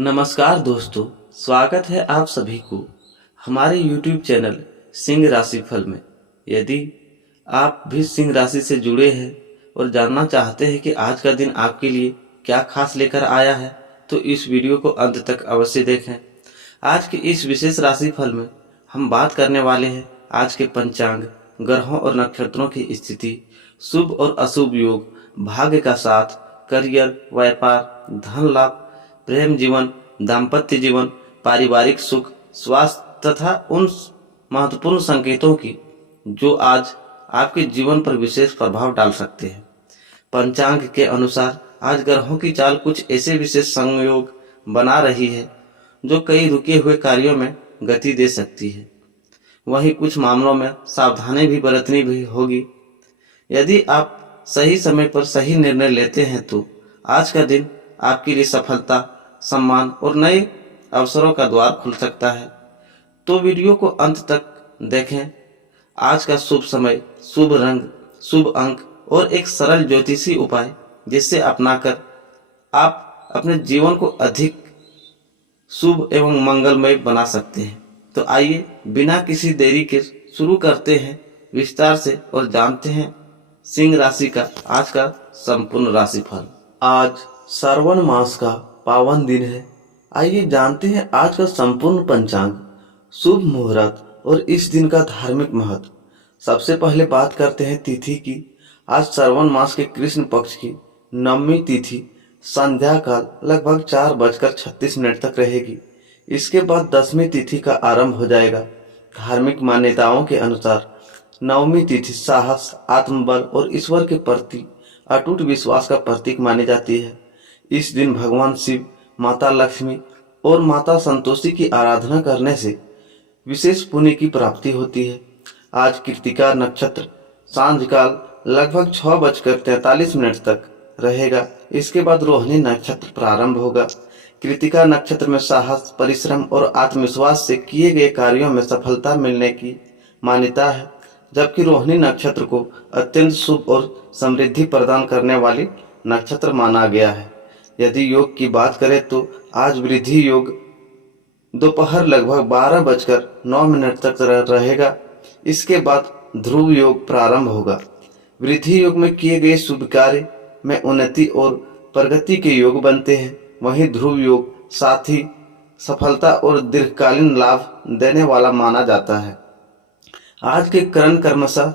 नमस्कार दोस्तों, स्वागत है आप सभी को हमारे YouTube चैनल सिंह राशिफल में। यदि आप भी सिंह राशि से जुड़े हैं और जानना चाहते हैं कि आज का दिन आपके लिए क्या खास लेकर आया है, तो इस वीडियो को अंत तक अवश्य देखें। आज के इस विशेष राशिफल में हम बात करने वाले हैं आज के पंचांग, ग्रहों और नक्षत्रों की स्थिति, शुभ और अशुभ योग, भाग्य का साथ, करियर, व्यापार, धन लाभ, प्रेम जीवन, दाम्पत्य जीवन, पारिवारिक सुख, स्वास्थ्य तथा उन महत्वपूर्ण संकेतों की जो आज आपके जीवन पर विशेष प्रभाव डाल सकते हैं। पंचांग के अनुसार आज ग्रहों की चाल कुछ ऐसे विशेष संयोग बना रही है जो कई रुके हुए कार्यों में गति दे सकती है। वहीं कुछ मामलों में सावधानी भी बरतनी भी होगी। यदि आप सही समय पर सही निर्णय लेते हैं तो आज का दिन आपके लिए सफलता, सम्मान और नए अवसरों का द्वार खुल सकता है। तो वीडियो को अंत तक देखें। आज का शुभ समय, शुभ रंग, शुभ अंक और एक सरल ज्योतिषी उपाय जिसे अपनाकर आप अपने जीवन को अधिक शुभ एवं मंगलमय बना सकते हैं। तो आइए बिना किसी देरी के शुरू करते हैं विस्तार से और जानते हैं सिंह राशि का आज का संपूर्ण राशिफल। आज श्रावण मास का पावन दिन है। आइए जानते हैं आज का संपूर्ण पंचांग, शुभ मुहूर्त और इस दिन का धार्मिक महत्व। सबसे पहले बात करते हैं तिथि की। आज श्रावण मास के कृष्ण पक्ष की नवमी तिथि संध्या काल लगभग 4:36 तक रहेगी। इसके बाद दसवीं तिथि का आरंभ हो जाएगा। धार्मिक मान्यताओं के अनुसार नवमी तिथि साहस, आत्मबल और ईश्वर के प्रति अटूट विश्वास का प्रतीक मानी जाती है। इस दिन भगवान शिव, माता लक्ष्मी और माता संतोषी की आराधना करने से विशेष पुण्य की प्राप्ति होती है। आज कृत्तिका नक्षत्र सांझ काल लगभग 6:43 तक रहेगा। इसके बाद रोहिणी नक्षत्र प्रारंभ होगा। कृत्तिका नक्षत्र में साहस, परिश्रम और आत्मविश्वास से किए गए कार्यों में सफलता मिलने की मान्यता है, जबकि रोहिणी नक्षत्र को अत्यंत शुभ और समृद्धि प्रदान करने वाली नक्षत्र माना गया है। यदि योग की बात करें तो आज वृद्धि योग दोपहर लगभग 12:09 तक रहेगा। इसके बाद ध्रुव योग प्रारंभ होगा। वृद्धि योग में किए गए शुभ कार्य में उन्नति और प्रगति के योग बनते हैं। वहीं ध्रुव योग साथ ही सफलता और दीर्घकालीन लाभ देने वाला माना जाता है। आज के करण क्रमशः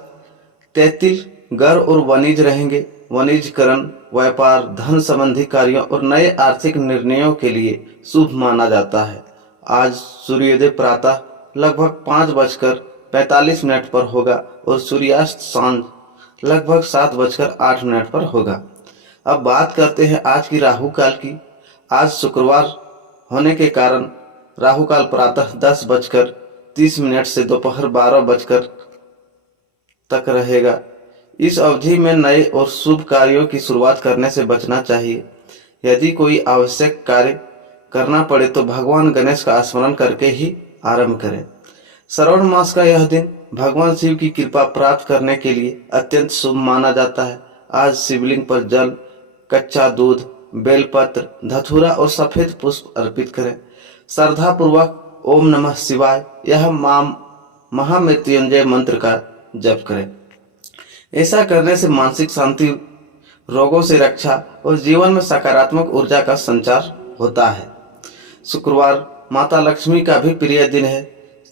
तैतिल, गर और वणिज रहेंगे। वणिज करण व्यापार, धन संबंधी कार्यों और नए आर्थिक निर्णयों के लिए शुभ माना जाता है। आज सूर्योदय प्रातः लगभग 5:45 पर होगा और सूर्यास्त सांझ लगभग 7:08 पर होगा। अब बात करते हैं आज की राहु काल की। आज शुक्रवार होने के कारण राहु काल प्रातः 10:30 से दोपहर 12 तक रहेगा। इस अवधि में नए और शुभ कार्यों की शुरुआत करने से बचना चाहिए। यदि कोई आवश्यक कार्य करना पड़े तो भगवान गणेश का स्मरण करके ही आरंभ करें। श्रावण मास का यह दिन भगवान शिव की कृपा प्राप्त करने के लिए अत्यंत शुभ माना जाता है। आज शिवलिंग पर जल, कच्चा दूध, बेलपत्र, धतूरा और सफेद पुष्प अर्पित करें। श्रद्धा पूर्वक ओम नमः शिवाय यह महामृत्युंजय मंत्र का जप करें। ऐसा करने से मानसिक शांति, रोगों से रक्षा और जीवन में सकारात्मक ऊर्जा का संचार होता है। शुक्रवार माता लक्ष्मी का भी प्रिय दिन है।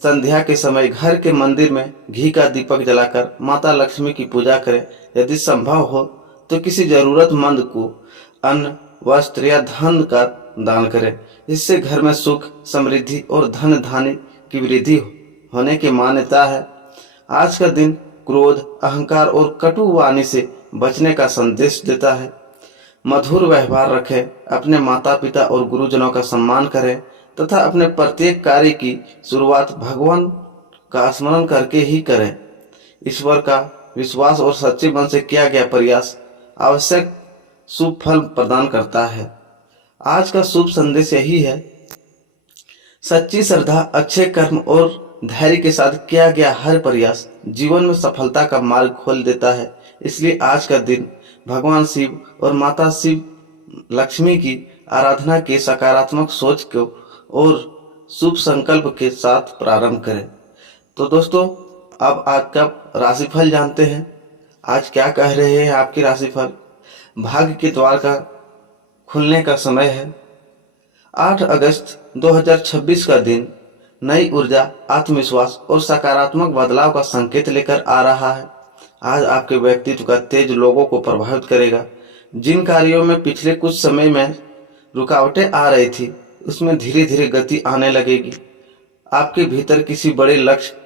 संध्या के समय घर के मंदिर में घी का दीपक जलाकर माता लक्ष्मी की पूजा करें। यदि संभव हो तो किसी जरूरतमंद को अन्न, वस्त्र या धन का दान करें। इससे घर में सुख, समृद्धि और धन धान्य की वृद्धि होने की मान्यता है। आज का दिन क्रोध, अहंकार और कटु वाणी से बचने का संदेश देता है। मधुर व्यवहार रखें, अपने माता पिता और गुरुजनों का सम्मान करें तथा अपने प्रत्येक कार्य की शुरुआत भगवान का स्मरण करके ही करें। ईश्वर का विश्वास और सच्चे मन से किया गया प्रयास आवश्यक शुभ फल प्रदान करता है। आज का शुभ संदेश यही है, सच्ची श्रद्धा, अच्छे कर्म और धैर्य के साथ किया गया हर प्रयास जीवन में सफलता का मार्ग खोल देता है। इसलिए आज का दिन भगवान शिव और माता शिव लक्ष्मी की आराधना की सकारात्मक सोच को और शुभ संकल्प के साथ प्रारंभ करें। तो दोस्तों, अब आज का राशिफल जानते हैं। आज क्या कह रहे हैं आपके राशिफल। भाग्य के द्वार का खुलने का समय है। 8 अगस्त 2026 का दिन नई ऊर्जा, आत्मविश्वास और सकारात्मक बदलाव का संकेत लेकर आ रहा है। आज आपके व्यक्तित्व का तेज लोगों को प्रभावित करेगा। जिन कार्यों में पिछले कुछ समय में रुकावटें आ रही थी, उसमें धीरे धीरे गति आने लगेगी। आपके भीतर किसी बड़े लक्ष्य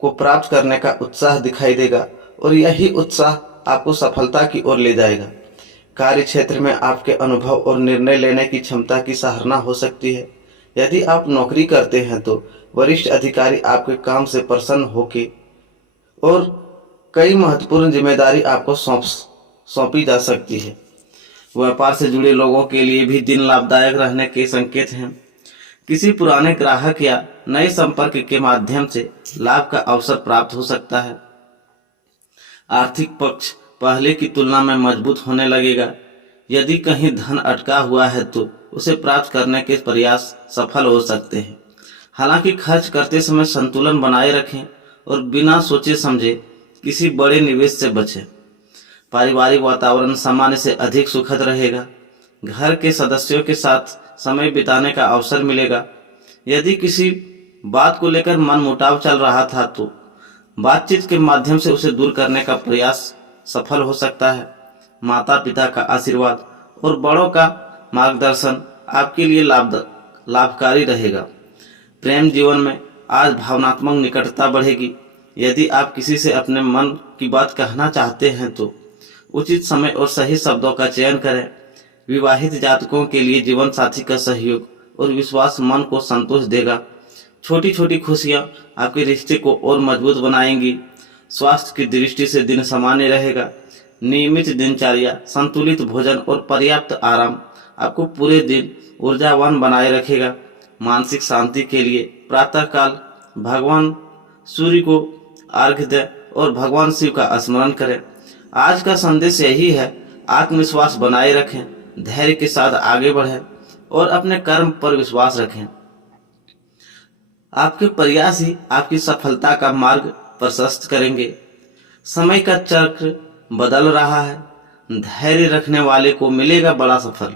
को प्राप्त करने का उत्साह दिखाई देगा और यही उत्साह आपको सफलता की ओर ले जाएगा। कार्य क्षेत्र में आपके अनुभव और निर्णय लेने की क्षमता की सराहना हो सकती है। यदि आप नौकरी करते हैं तो वरिष्ठ अधिकारी आपके काम से प्रसन्न होके और कई महत्वपूर्ण जिम्मेदारी आपको सौंपी जा सकती है। व्यापार से जुड़े लोगों के लिए भी दिन लाभदायक रहने के संकेत हैं। किसी पुराने ग्राहक या नए संपर्क के माध्यम से लाभ का अवसर प्राप्त हो सकता है। आर्थिक पक्ष पहले की तुलना में मजबूत होने लगेगा। यदि कहीं धन अटका हुआ है तो उसे प्राप्त करने के प्रयास सफल हो सकते हैं। हालांकि खर्च करते समय संतुलन बनाए रखें और बिना सोचे समझे किसी बड़े निवेश से बचें। पारिवारिक वातावरण सामान्य से अधिक सुखद रहेगा। घर के सदस्यों के साथ समय बिताने का अवसर मिलेगा। यदि किसी बात को लेकर मनमुटाव चल रहा था तो बातचीत के माध्यम से उसे दूर करने का प्रयास सफल हो सकता है। माता पिता का आशीर्वाद और बड़ों का मार्गदर्शन आपके लिए लाभकारी रहेगा। प्रेम जीवन में आज भावनात्मक निकटता बढ़ेगी। यदि आप किसी से अपने मन की बात कहना चाहते हैं तो उचित समय और सही शब्दों का चयन करें। विवाहित जातकों के लिए जीवन साथी का सहयोग और विश्वास मन को संतोष देगा। छोटी छोटी खुशियां आपके रिश्ते को और मजबूत बनाएंगी। स्वास्थ्य की दृष्टि से दिन सामान्य रहेगा। नियमित दिनचर्या, संतुलित भोजन और पर्याप्त आराम आपको पूरे दिन ऊर्जावान बनाए रखेगा। मानसिक शांति के लिए प्रातःकाल भगवान सूर्य को अर्घ्य दें और भगवान शिव का स्मरण करें। आज का संदेश यही है, आत्मविश्वास बनाए रखें, धैर्य के साथ आगे बढ़ें और अपने कर्म पर विश्वास रखें। आपके प्रयास ही आपकी सफलता का मार्ग प्रशस्त करेंगे। समय का चक्र बदल रहा है। धैर्य रखने वाले को मिलेगा बड़ा सफल।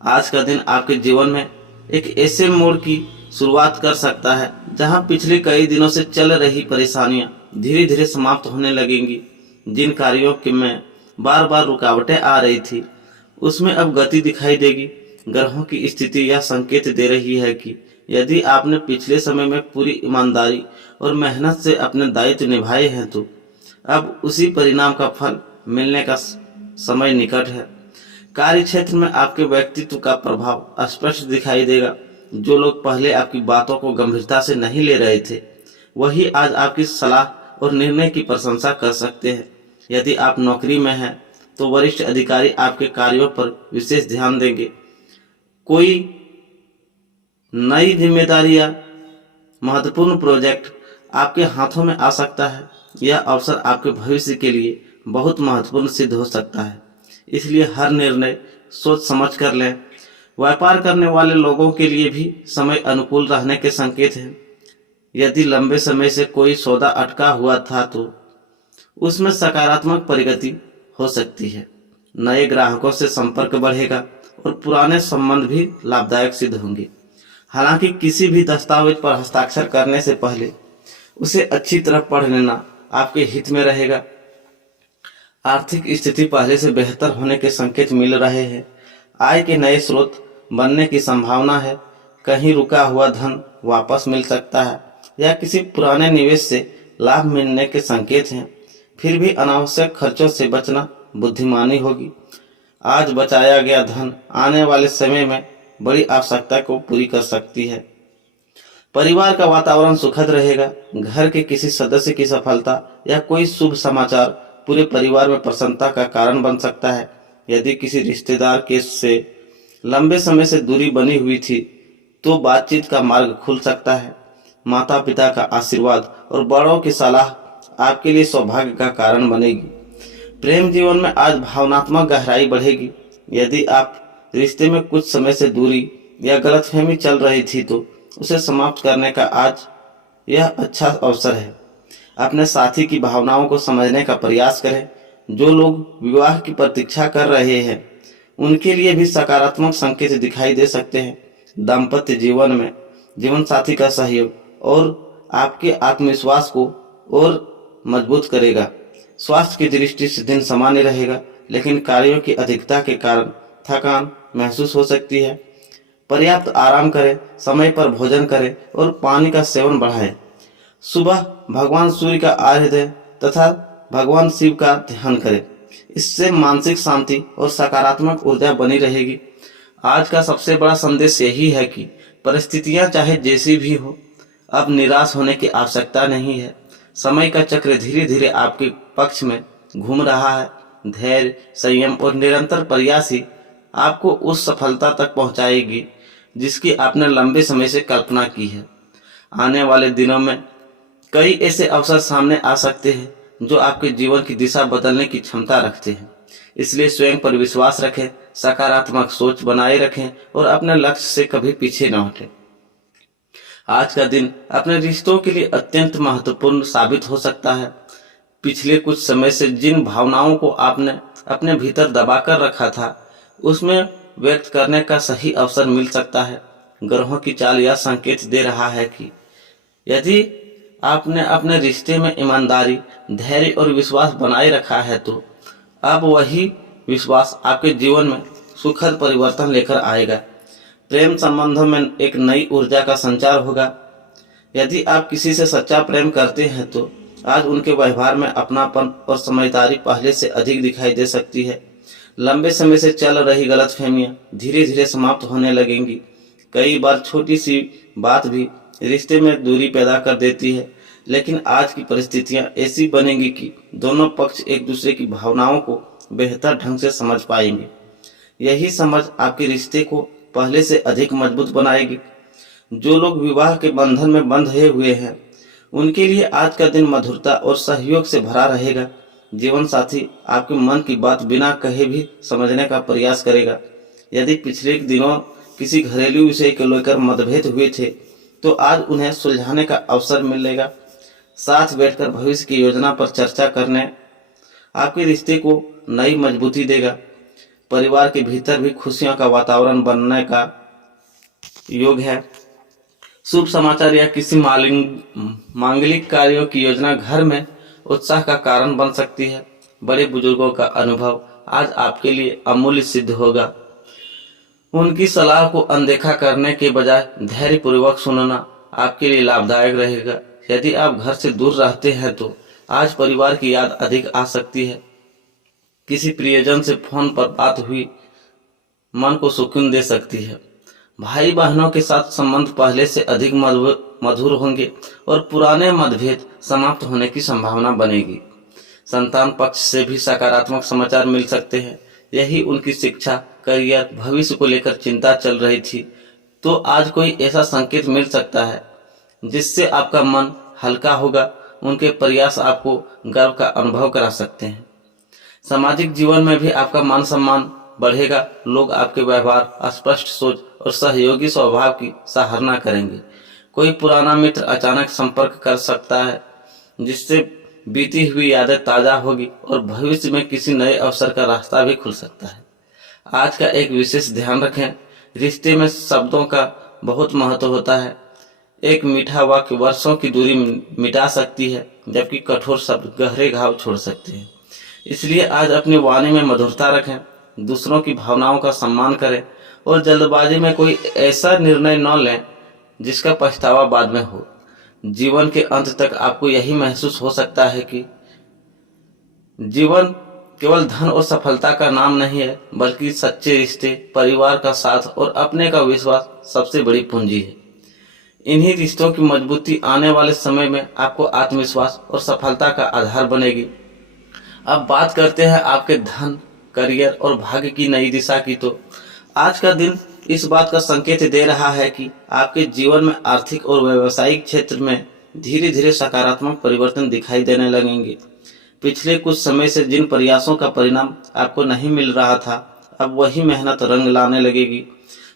आज का दिन आपके जीवन में एक ऐसे मोड़ की शुरुआत कर सकता है जहां पिछले कई दिनों से चल रही परेशानियां धीरे धीरे समाप्त होने लगेंगी। जिन कार्यों के में बार बार रुकावटें आ रही थी उसमें अब गति दिखाई देगी। ग्रहों की स्थिति यह संकेत दे रही है कि यदि आपने पिछले समय में पूरी ईमानदारी और मेहनत से अपने दायित्व निभाए हैं तो अब उसी परिणाम का फल मिलने का समय निकट है। कार्य क्षेत्र में आपके व्यक्तित्व का प्रभाव स्पष्ट दिखाई देगा। जो लोग पहले आपकी बातों को गंभीरता से नहीं ले रहे थे वही आज आपकी सलाह और निर्णय की प्रशंसा कर सकते हैं। यदि आप नौकरी में हैं तो वरिष्ठ अधिकारी आपके कार्यों पर विशेष ध्यान देंगे। कोई नई जिम्मेदारी या महत्वपूर्ण प्रोजेक्ट आपके हाथों में आ सकता है। यह अवसर आपके भविष्य के लिए बहुत महत्वपूर्ण सिद्ध हो सकता है, इसलिए हर निर्णय सोच समझ कर लें। व्यापार करने वाले लोगों के लिए भी समय अनुकूल रहने के संकेत हैं। यदि लंबे समय से कोई सौदा अटका हुआ था तो उसमें सकारात्मक प्रगति हो सकती है। नए ग्राहकों से संपर्क बढ़ेगा और पुराने संबंध भी लाभदायक सिद्ध होंगे। हालांकि किसी भी दस्तावेज पर हस्ताक्षर करने से पहले उसे अच्छी तरह पढ़ लेना आपके हित में रहेगा। आर्थिक स्थिति पहले से बेहतर होने के संकेत मिल रहे हैं। आय के नए स्रोत बनने की संभावना है। कहीं रुका हुआ धन वापस मिल सकता है या किसी पुराने निवेश से लाभ मिलने के संकेत हैं। फिर भी अनावश्यक खर्चों से बचना बुद्धिमानी होगी। आज बचाया गया धन आने वाले समय में बड़ी आवश्यकता को पूरी कर सकती है। परिवार का वातावरण सुखद रहेगा। घर के किसी सदस्य की सफलता या कोई शुभ समाचार पूरे परिवार में प्रसन्नता का कारण बन सकता है। यदि किसी रिश्तेदार के से लंबे समय से दूरी बनी हुई थी तो बातचीत का मार्ग खुल सकता है। माता पिता का आशीर्वाद और बड़ों की सलाह आपके लिए सौभाग्य का कारण बनेगी। प्रेम जीवन में आज भावनात्मक गहराई बढ़ेगी। यदि आप रिश्ते में कुछ समय से दूरी या गलतफहमी चल रही थी तो उसे समाप्त करने का आज यह अच्छा अवसर है। अपने साथी की भावनाओं को समझने का प्रयास करें। जो लोग विवाह की प्रतीक्षा कर रहे हैं उनके लिए भी सकारात्मक संकेत दिखाई दे सकते हैं। दाम्पत्य जीवन में जीवन साथी का सहयोग और आपके आत्मविश्वास को और मजबूत करेगा। स्वास्थ्य की दृष्टि से दिन सामान्य रहेगा, लेकिन कार्यों की अधिकता के कारण थकान महसूस हो सकती है। पर्याप्त आराम करें, समय पर भोजन करें और पानी का सेवन बढ़ाएं। सुबह भगवान सूर्य का आराधना दें तथा भगवान शिव का ध्यान करें। इससे मानसिक शांति और सकारात्मक ऊर्जा बनी रहेगी। आज का सबसे बड़ा संदेश यही है कि परिस्थितियां चाहे जैसी भी हो, अब निराश होने की आवश्यकता नहीं है। समय का चक्र धीरे धीरे आपके पक्ष में घूम रहा है। धैर्य, संयम और निरंतर प्रयास ही आपको उस सफलता तक पहुंचाएगी जिसकी आपने लंबे समय से कल्पना की है। आने वाले दिनों में कई ऐसे अवसर सामने आ सकते हैं जो आपके जीवन की दिशा बदलने की क्षमता रखते हैं। इसलिए स्वयं पर विश्वास रखें, सकारात्मक सोच बनाए रखें और अपने लक्ष्य से कभी पीछे न हटें। आज का दिन अपने रिश्तों के लिए अत्यंत महत्वपूर्ण साबित हो सकता है। पिछले कुछ समय से जिन भावनाओं को आपने अपने भीतर दबाकर रखा था, उसमें व्यक्त करने का सही अवसर मिल सकता है। ग्रहों की चाल यह संकेत दे रहा है कि यदि आपने अपने रिश्ते में ईमानदारी, धैर्य और विश्वास बनाए रखा है तो अब वही विश्वास आपके जीवन में सुखद परिवर्तन लेकर आएगा। प्रेम संबंधों में एक नई ऊर्जा का संचार होगा। यदि आप किसी से सच्चा प्रेम करते हैं तो आज उनके व्यवहार में अपनापन और समझदारी पहले से अधिक दिखाई दे सकती है। लंबे समय से चल रही गलतफहमियां धीरे धीरे समाप्त होने लगेंगी। कई बार छोटी सी बात भी रिश्ते में दूरी पैदा कर देती है, लेकिन आज की परिस्थितियां ऐसी बनेंगी कि दोनों पक्ष एक दूसरे की भावनाओं को बेहतर ढंग से समझ पाएंगे। यही समझ आपके रिश्ते को पहले से अधिक मजबूत बनाएगी। जो लोग विवाह के बंधन में बंधे हुए हैं उनके लिए आज का दिन मधुरता और सहयोग से भरा रहेगा। जीवन साथी आपके मन की बात बिना कहे भी समझने का प्रयास करेगा। यदि पिछले दिनों किसी घरेलू विषय को लेकर मतभेद हुए थे तो आज उन्हें सुलझाने का अवसर मिलेगा। साथ बैठकर भविष्य की योजना पर चर्चा करने आपके रिश्ते को नई मजबूती देगा। परिवार के भीतर भी खुशियों का वातावरण बनने का योग है। शुभ समाचार या किसी मांगलिक कार्यों की योजना घर में उत्साह का कारण बन सकती है। बड़े बुजुर्गों का अनुभव आज आपके लिए अमूल्य सिद्ध होगा। उनकी सलाह को अनदेखा करने के बजाय धैर्यपूर्वक सुनना आपके लिए लाभदायक रहेगा। यदि आप घर से दूर रहते हैं तो आज परिवार की याद अधिक आ सकती है। किसी प्रियजन से फोन पर बात हुई मन को सुकून दे सकती है। भाई बहनों के साथ संबंध पहले से अधिक मधुर होंगे और पुराने मतभेद समाप्त होने की संभावना बनेगी। संतान पक्ष से भी सकारात्मक समाचार मिल सकते हैं। यही उनकी शिक्षा, करियर, भविष्य को लेकर चिंता चल रही थी तो आज कोई ऐसा संकेत मिल सकता है जिससे आपका मन हल्का होगा। उनके प्रयास आपको गर्व का अनुभव करा सकते हैं। सामाजिक जीवन में भी आपका मान सम्मान बढ़ेगा। लोग आपके व्यवहार, स्पष्ट सोच और सहयोगी स्वभाव की सराहना करेंगे। कोई पुराना मित्र अचानक संपर्क कर सकता है जिससे बीती हुई यादें ताजा होगी और भविष्य में किसी नए अवसर का रास्ता भी खुल सकता है। आज का एक विशेष ध्यान रखें, रिश्ते में शब्दों का बहुत महत्व होता है। एक मीठा वाक्य वर्षों की दूरी मिटा सकती है, जबकि कठोर शब्द गहरे घाव छोड़ सकते हैं। इसलिए आज अपनी वाणी में मधुरता रखें, दूसरों की भावनाओं का सम्मान करें और जल्दबाजी में कोई ऐसा निर्णय न लें जिसका पछतावा बाद में हो। जीवन के अंत तक आपको यही महसूस हो सकता है कि जीवन केवल धन और सफलता का नाम नहीं है, बल्कि सच्चे रिश्ते, परिवार का साथ और अपने का विश्वास सबसे बड़ी पूंजी है। इन्हीं रिश्तों की मजबूती आने वाले समय में आपको आत्मविश्वास और सफलता का आधार बनेगी। अब बात करते हैं आपके धन, करियर और भाग्य की नई दिशा की। तो आज का दिन इस बात का संकेत दे रहा है कि आपके जीवन में आर्थिक और व्यावसायिक क्षेत्र में धीरे धीरे सकारात्मक परिवर्तन दिखाई देने लगेंगे। पिछले कुछ समय से जिन प्रयासों का परिणाम आपको नहीं मिल रहा था, अब वही मेहनत रंग लाने लगेगी।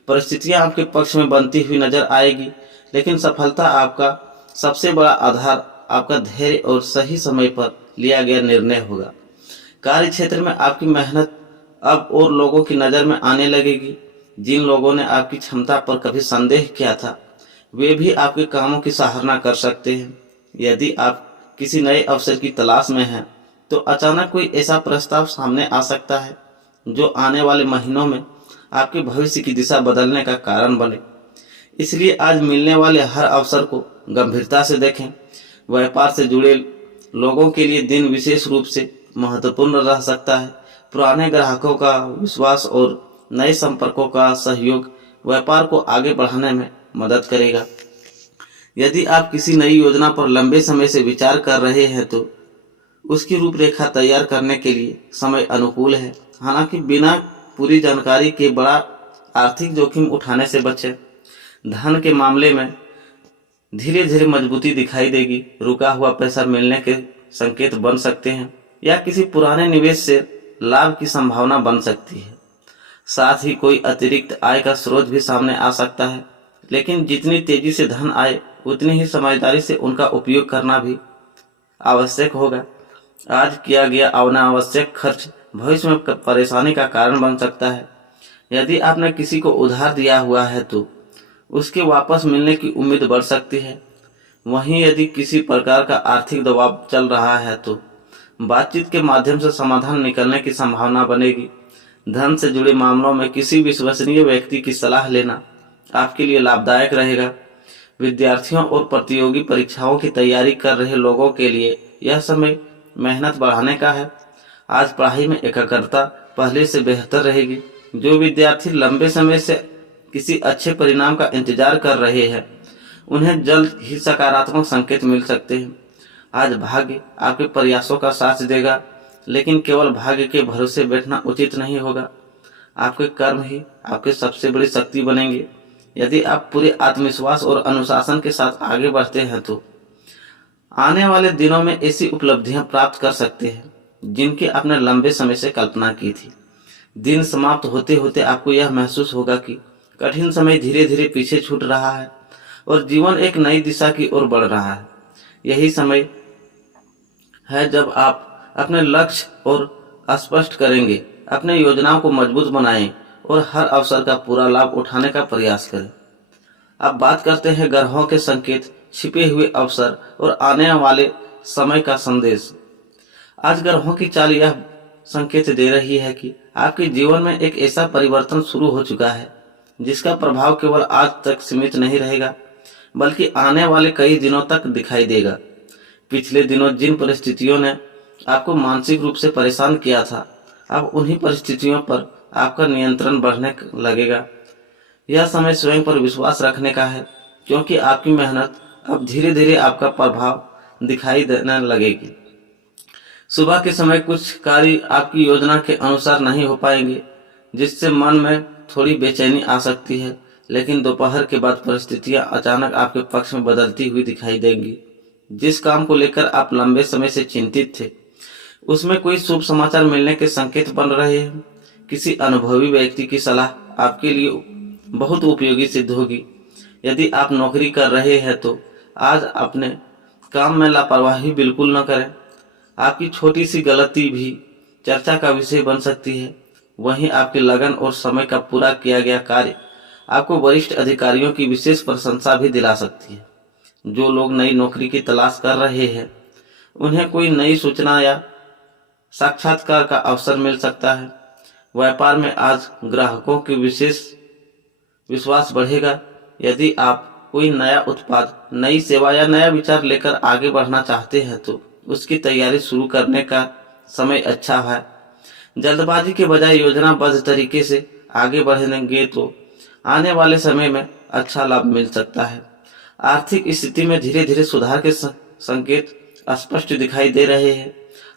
परिस्थितियां आपके पक्ष में बनती हुई नजर आएगी, लेकिन सफलता आपका सबसे बड़ा आधार आपका धैर्य और सही समय पर लिया गया निर्णय होगा। कार्य क्षेत्र में आपकी मेहनत अब और लोगों की नज़र में आने लगेगी। जिन लोगों ने आपकी क्षमता पर कभी संदेह किया था, वे भी आपके कामों की सराहना कर सकते हैं। यदि आप किसी नए अवसर की तलाश में हैं, तो अचानक कोई ऐसा प्रस्ताव सामने आ सकता है जो आने वाले महीनों में आपके भविष्य की दिशा बदलने का कारण बने। इसलिए आज मिलने वाले हर अवसर को गंभीरता से देखें। व्यापार से जुड़े लोगों के लिए दिन विशेष रूप से महत्वपूर्ण रह सकता है। पुराने ग्राहकों का विश्वास और नए संपर्कों का सहयोग व्यापार को आगे बढ़ाने में मदद करेगा। यदि आप किसी नई योजना पर लंबे समय से विचार कर रहे हैं, तो उसकी रूपरेखा तैयार करने के लिए समय अनुकूल है। हालांकि बिना पूरी जानकारी के बड़ा आर्थिक जोखिम उठाने से बचें। धन के मामले में धीरे धीरे मजबूती दिखाई देगी। रुका हुआ पैसा मिलने के संकेत बन सकते हैं या किसी पुराने निवेश से लाभ की संभावना बन सकती है। साथ ही कोई अतिरिक्त आय का स्रोत भी सामने आ सकता है, लेकिन जितनी तेजी से धन आए उतनी ही समझदारी से उनका उपयोग करना भी आवश्यक होगा। आज किया गया अनावश्यक खर्च भविष्य में परेशानी का कारण बन सकता है। यदि आपने किसी को उधार दिया हुआ है, तो उसके वापस मिलने की उम्मीद बढ़ सकती है। वहीं यदि किसी प्रकार का आर्थिक दबाव चल रहा है, तो बातचीत के माध्यम से समाधान निकलने की संभावना बनेगी। धन से जुड़े मामलों में किसी विश्वसनीय व्यक्ति की सलाह लेना आपके लिए लाभदायक रहेगा। विद्यार्थियों और प्रतियोगी परीक्षाओं की तैयारी कर रहे लोगों के लिए यह समय मेहनत बढ़ाने का है। आज पढ़ाई में एकाग्रता पहले से बेहतर रहेगी। जो विद्यार्थी लंबे समय से किसी अच्छे परिणाम का इंतजार कर रहे हैं, उन्हें जल्द ही सकारात्मक संकेत मिल सकते हैं। आज भाग्य आपके प्रयासों का साथ देगा, लेकिन केवल भाग्य के भरोसे बैठना उचित नहीं होगा। आपके कर्म ही आपके सबसे बड़ी शक्ति बनेंगे। यदि आप पूरे आत्मविश्वास और अनुशासन के साथ आगे बढ़ते हैं, तो आने वाले दिनों में ऐसी उपलब्धियां प्राप्त कर सकते हैं जिनकी आपने लंबे समय से कल्पना की थी। दिन समाप्त होते होते आपको यह महसूस होगा कि कठिन समय धीरे धीरे पीछे छूट रहा है और जीवन एक नई दिशा की ओर बढ़ रहा है। यही समय है जब आप अपने लक्ष्य और स्पष्ट करेंगे, अपने योजनाओं को मजबूत बनाएं और हर अवसर का पूरा लाभ उठाने का प्रयास करें। अब बात करते हैं ग्रहों के संकेत, छिपे हुए अवसर और आने वाले समय का संदेश। आज ग्रहों की चाल यह संकेत दे रही है कि आपके जीवन में एक ऐसा परिवर्तन शुरू हो चुका है जिसका प्रभाव केवल आज तक सीमित नहीं रहेगा, बल्कि आने वाले कई दिनों तक दिखाई देगा। पिछले दिनों जिन परिस्थितियों ने आपको मानसिक रूप से परेशान किया था, अब उन्हीं परिस्थितियों पर आपका नियंत्रण बढ़ने लगेगा। यह समय स्वयं पर विश्वास रखने का है, क्योंकि आपकी मेहनत अब धीरे धीरे आपका प्रभाव दिखाई देने लगेगी। सुबह के समय कुछ कार्य आपकी योजना के अनुसार नहीं हो पाएंगे, जिससे मन में थोड़ी बेचैनी आ सकती है, लेकिन दोपहर के बाद परिस्थितियां अचानक आपके पक्ष में बदलती हुई दिखाई देंगी। जिस काम को लेकर आप लंबे समय से चिंतित थे, उसमें कोई शुभ समाचार मिलने के संकेत बन रहे हैं। किसी अनुभवी व्यक्ति की सलाह आपके लिए बहुत उपयोगी सिद्ध होगी। यदि आप नौकरी कर रहे हैं, तो आज अपने काम में लापरवाही बिल्कुल न करें। आपकी छोटी सी गलती भी चर्चा का विषय बन सकती है। वहीं आपकी लगन और समय का पूरा किया गया कार्य आपको वरिष्ठ अधिकारियों की विशेष प्रशंसा भी दिला सकती है। जो लोग नई नौकरी की तलाश कर रहे हैं, उन्हें कोई नई सूचना या साक्षात्कार का अवसर मिल सकता है। व्यापार में आज ग्राहकों की विशेष विश्वास बढ़ेगा। यदि आप कोई नया उत्पाद, नई सेवा या नया विचार लेकर आगे बढ़ना चाहते हैं, तो उसकी तैयारी शुरू करने का समय अच्छा है। जल्दबाजी के बजाय योजनाबद्ध तरीके से आगे बढ़ेंगे तो आने वाले समय में अच्छा लाभ मिल सकता है। आर्थिक स्थिति में धीरे धीरे सुधार के संकेत स्पष्ट दिखाई दे रहे हैं।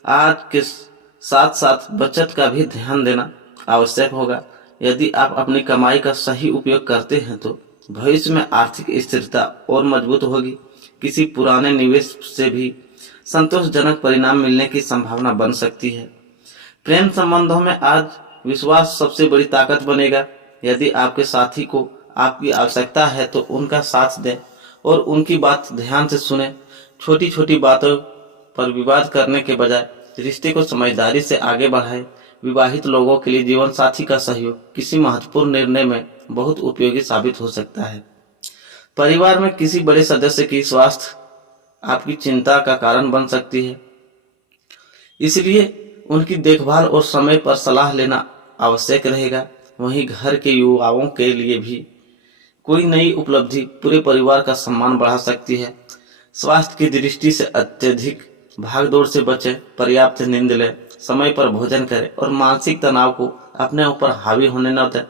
आज के साथ साथ बचत का भी ध्यान देना आवश्यक होगा। यदि आप अपनी कमाई का सही उपयोग करते हैं, तो भविष्य में आर्थिक स्थिरता और मजबूत होगी। किसी पुराने निवेश से भी संतोषजनक परिणाम मिलने की संभावना बन सकती है। प्रेम संबंधों में आज विश्वास सबसे बड़ी ताकत बनेगा। यदि आपके साथी को आपकी आवश्यकता है तो उनका साथ दें और उनकी बात ध्यान से सुनें। छोटी छोटी बातों पर विवाद करने के बजाय रिश्ते को समझदारी से आगे बढ़ाएं। विवाहित लोगों के लिए जीवन साथी का सहयोग किसी महत्वपूर्ण निर्णय में बहुत उपयोगी साबित हो सकता है। परिवार में किसी बड़े सदस्य की स्वास्थ्य आपकी चिंता का कारण बन सकती है, इसलिए उनकी देखभाल और समय पर सलाह लेना आवश्यक रहेगा। वहीं घर के युवाओं के लिए भी कोई नई उपलब्धि पूरे परिवार का सम्मान बढ़ा सकती है। स्वास्थ्य की दृष्टि से अत्यधिक भागदौड़ से बचें, पर्याप्त नींद लें, समय पर भोजन करें और मानसिक तनाव को अपने ऊपर हावी होने न दें।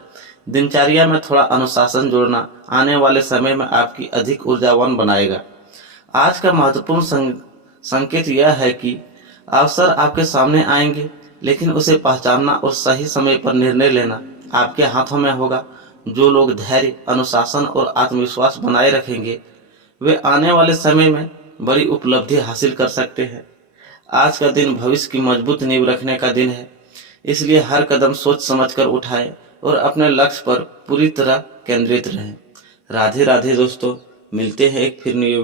दिनचर्या में थोड़ा अनुशासन जोड़ना आने वाले समय में आपकी अधिक ऊर्जावान बनाएगा। आज का महत्वपूर्ण संकेत यह है कि अवसर आपके सामने आएंगे, लेकिन उसे पहचानना और सही समय पर निर्णय लेना आपके हाथों में होगा। जो लोग धैर्य, अनुशासन और आत्मविश्वास बनाए रखेंगे वे आने वाले समय में बड़ी उपलब्धि हासिल कर सकते हैं। आज का दिन भविष्य की मजबूत नींव रखने का दिन है, इसलिए हर कदम सोच समझकर उठाएं और अपने लक्ष्य पर पूरी तरह केंद्रित रहें। राधे राधे दोस्तों, मिलते हैं एक फिर न्यू